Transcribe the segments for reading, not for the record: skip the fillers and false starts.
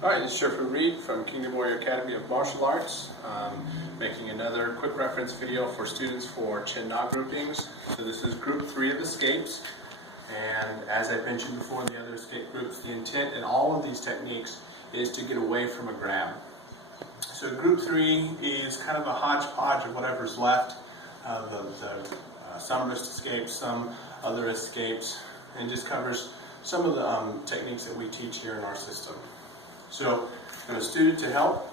Hi, this is Sheriff Reed from Kingdom Warrior Academy of Martial Arts, making another quick reference video for students for Qin Na groupings. So this is group 3 of escapes, and as I mentioned before in the other escape groups, the intent in all of these techniques is to get away from a grab. So group 3 is kind of a hodgepodge of whatever's left of some wrist escapes, some other escapes, and just covers some of the techniques that we teach here in our system. So I'm a student to help,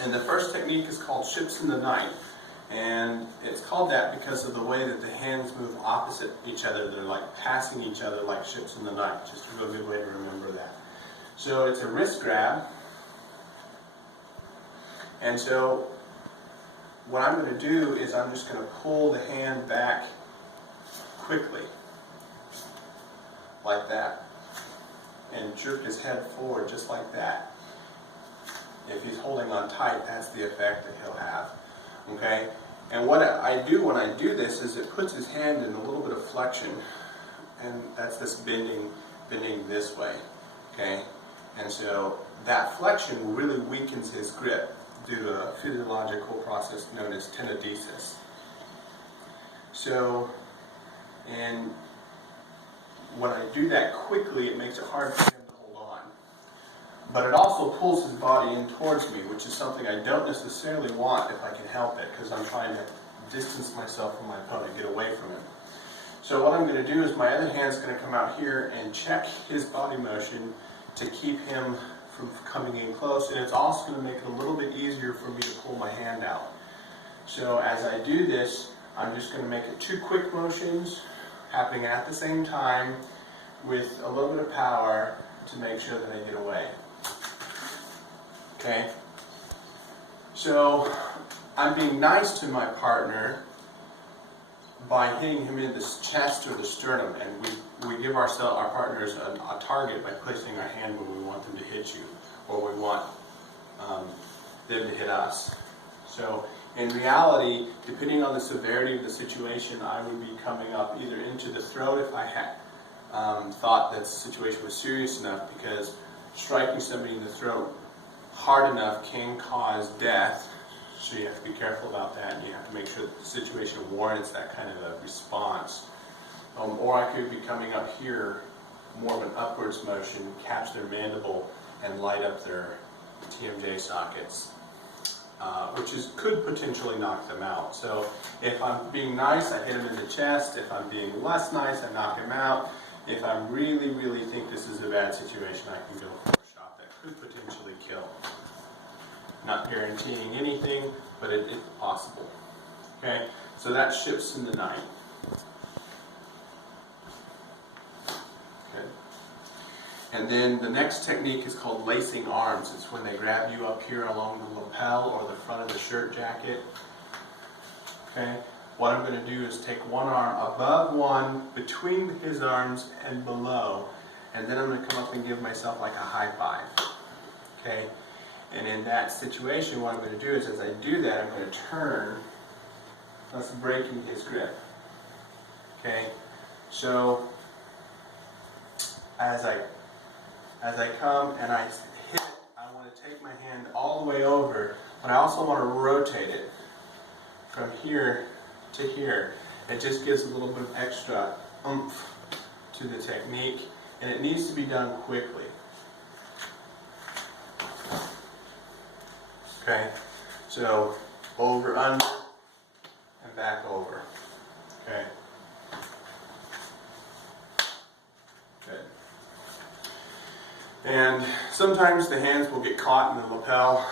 and the first technique is called ships in the night, and it's called that because of the way that the hands move opposite each other. They're like passing each other like ships in the night. Just a real good way to remember that. So it's a wrist grab, and so what I'm going to do is I'm just going to pull the hand back quickly like that, and jerk his head forward just like that. If he's holding on tight, that's the effect that he'll have. Okay? And what I do when I do this is it puts his hand in a little bit of flexion, and that's this bending this way. Okay? And so that flexion really weakens his grip due to a physiological process known as tenodesis. So, and when I do that quickly, it makes it hard for him to hold on. But it also pulls his body in towards me, which is something I don't necessarily want if I can help it, because I'm trying to distance myself from my opponent, get away from him. So what I'm going to do is my other hand's going to come out here and check his body motion to keep him from coming in close, and it's also going to make it a little bit easier for me to pull my hand out. So as I do this, I'm just going to make it 2 quick motions happening at the same time with a little bit of power to make sure that I get away. Okay? So I'm being nice to my partner by hitting him in the chest or the sternum, and we give our partners a target by placing our hand where we want them to hit you, or we want them to hit us. So in reality, depending on the severity of the situation, I would be coming up either into the throat if I had thought that the situation was serious enough, because striking somebody in the throat hard enough can cause death. So you have to be careful about that, and you have to make sure that the situation warrants that kind of a response. Or I could be coming up here, more of an upwards motion, catch their mandible, and light up their TMJ sockets, which could potentially knock them out. So if I'm being nice, I hit him in the chest. If I'm being less nice, I knock him out. If I really, really think this is a bad situation, I can go for a shot that could potentially kill. Not guaranteeing anything, but it's possible. Okay, so that ships in the night. Okay. And then the next technique is called lacing arms. It's when they grab you up here along the lapel or the front of the shirt jacket. Okay, what I'm going to do is take one arm above one, between his arms and below, and then I'm going to come up and give myself like a high five. Okay. And in that situation, what I'm going to do is, as I do that, I'm going to turn, thus breaking his grip. Okay? So, as I come and I hit it, I want to take my hand all the way over, but I also want to rotate it from here to here. It just gives a little bit of extra oomph to the technique, and it needs to be done quickly. Okay, so over, under, and back over. Okay. Good. And sometimes the hands will get caught in the lapel,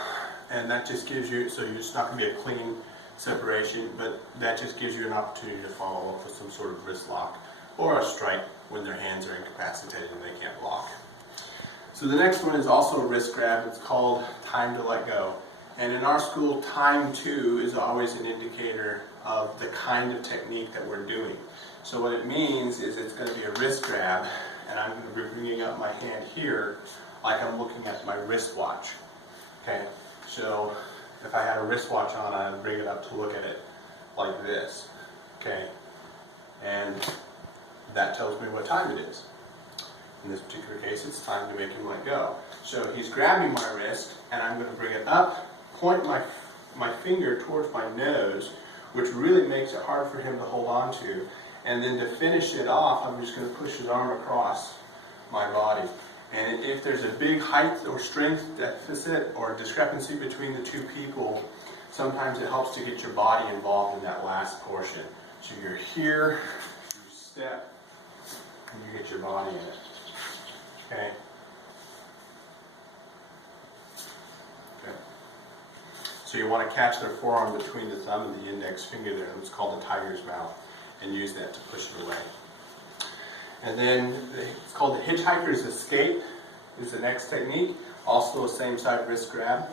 and that just gives you, so it's not going to be a clean separation, but that just gives you an opportunity to follow up with some sort of wrist lock or a strike when their hands are incapacitated and they can't block. So the next one is also a wrist grab. It's called time to let go. And in our school, time to is always an indicator of the kind of technique that we're doing. So what it means is it's going to be a wrist grab, and I'm going to be bringing up my hand here like I'm looking at my wristwatch. Okay, so if I had a wristwatch on, I'd bring it up to look at it like this. Okay, and that tells me what time it is. In this particular case, it's time to make him let go. So he's grabbing my wrist, and I'm going to bring it up, point my finger towards my nose, which really makes it hard for him to hold on to. And then to finish it off, I'm just going to push his arm across my body. And if there's a big height or strength deficit or discrepancy between the two people, sometimes it helps to get your body involved in that last portion. So you're here, you step, and you get your body in it. Okay? Okay. So you want to catch their forearm between the thumb and the index finger there. It's called the tiger's mouth, and use that to push it away. And then it's called the Hitchhikers Escape is the next technique. Also a same side wrist grab.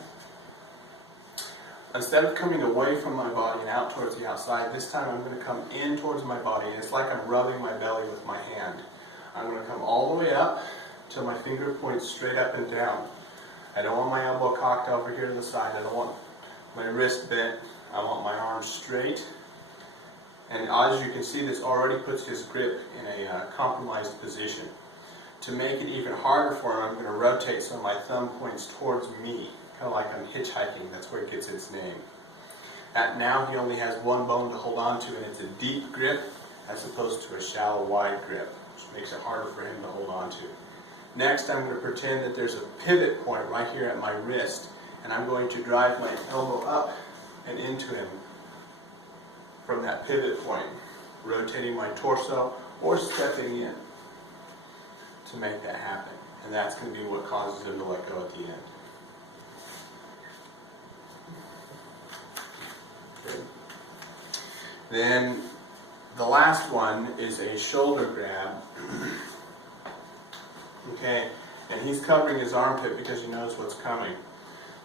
Instead of coming away from my body and out towards the outside, this time I'm going to come in towards my body. And it's like I'm rubbing my belly with my hand. I'm going to come all the way up till my finger points straight up and down. I don't want my elbow cocked over here to the side. I don't want my wrist bent. I want my arm straight. And as you can see, this already puts his grip in a compromised position. To make it even harder for him, I'm going to rotate so my thumb points towards me, kind of like I'm hitchhiking. That's where it gets its name. Now he only has one bone to hold on to, and it's a deep grip as opposed to a shallow, wide grip, which makes it harder for him to hold on to. Next, I'm going to pretend that there's a pivot point right here at my wrist, and I'm going to drive my elbow up and into him from that pivot point, rotating my torso or stepping in to make that happen. And that's going to be what causes him to let go at the end. Okay. Then the last one is a shoulder grab. Okay, and he's covering his armpit because he knows what's coming.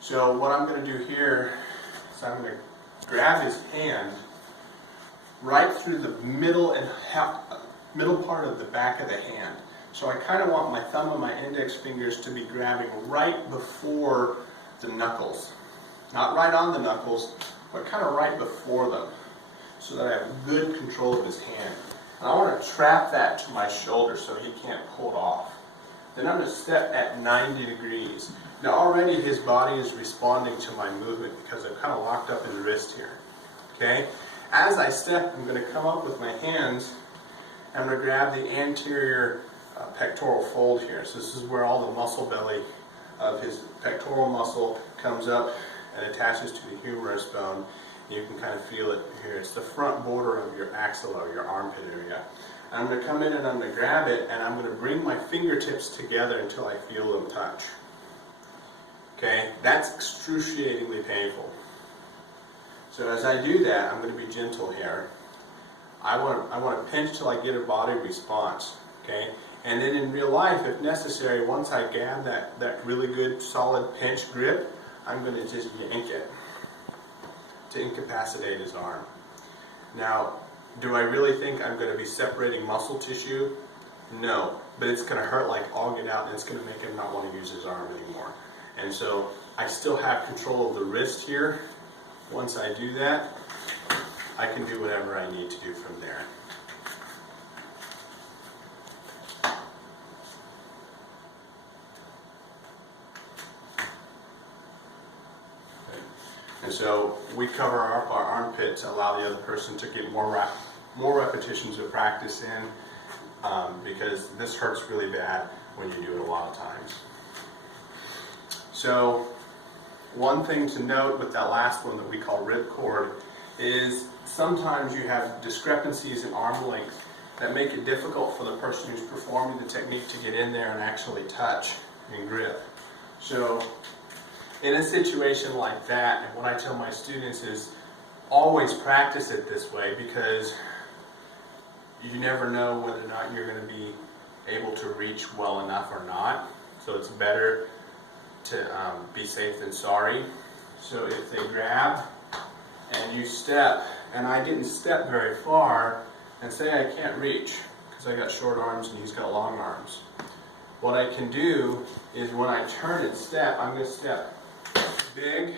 So what I'm going to do here is I'm going to grab his hand right through the middle part of the back of the hand. So I kind of want my thumb and my index fingers to be grabbing right before the knuckles. Not right on the knuckles, but kind of right before them, so that I have good control of his hand. And I want to trap that to my shoulder so he can't pull it off. Then I'm going to step at 90 degrees. Now already his body is responding to my movement because I've kind of locked up his wrist here. Okay? As I step, I'm going to come up with my hands, and I'm going to grab the anterior pectoral fold here. So this is where all the muscle belly of his pectoral muscle comes up and attaches to the humerus bone. You can kind of feel it here. It's the front border of your axilla, your armpit area. I'm going to come in and I'm going to grab it, and I'm going to bring my fingertips together until I feel them touch. Okay, that's excruciatingly painful. So as I do that, I'm going to be gentle here. I want to pinch till I get a body response. Okay, and then in real life, if necessary, once I grab that really good solid pinch grip, I'm going to just yank it to incapacitate his arm. Now, do I really think I'm going to be separating muscle tissue? No, but it's going to hurt like all get out, and it's going to make him not want to use his arm anymore. And so I still have control of the wrist here. Once I do that, I can do whatever I need to do from there. Okay. And so we cover our armpit to allow the other person to get more repetitions of practice in, because this hurts really bad when you do it a lot of times. So one thing to note with that last one that we call ripcord is sometimes you have discrepancies in arm length that make it difficult for the person who's performing the technique to get in there and actually touch and grip. So in a situation like that, and what I tell my students is always practice it this way, because you never know whether or not you're going to be able to reach well enough or not. So it's better to be safe than sorry. So if they grab and you step, and I didn't step very far, and say I can't reach because I got short arms and he's got long arms, what I can do is when I turn and step, I'm going to step big,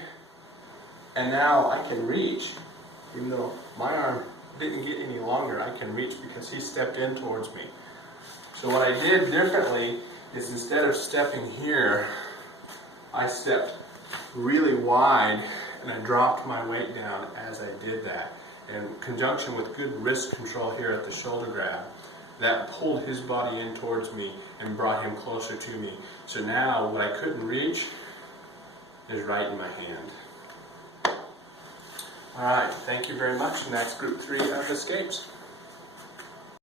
and now I can reach. Even though my arm didn't get any longer, I can reach because he stepped in towards me. So what I did differently is instead of stepping here, I stepped really wide and I dropped my weight down as I did that. In conjunction with good wrist control here at the shoulder grab, that pulled his body in towards me and brought him closer to me. So now what I couldn't reach is right in my hand. Alright, thank you very much, and that's group 3 of escapes.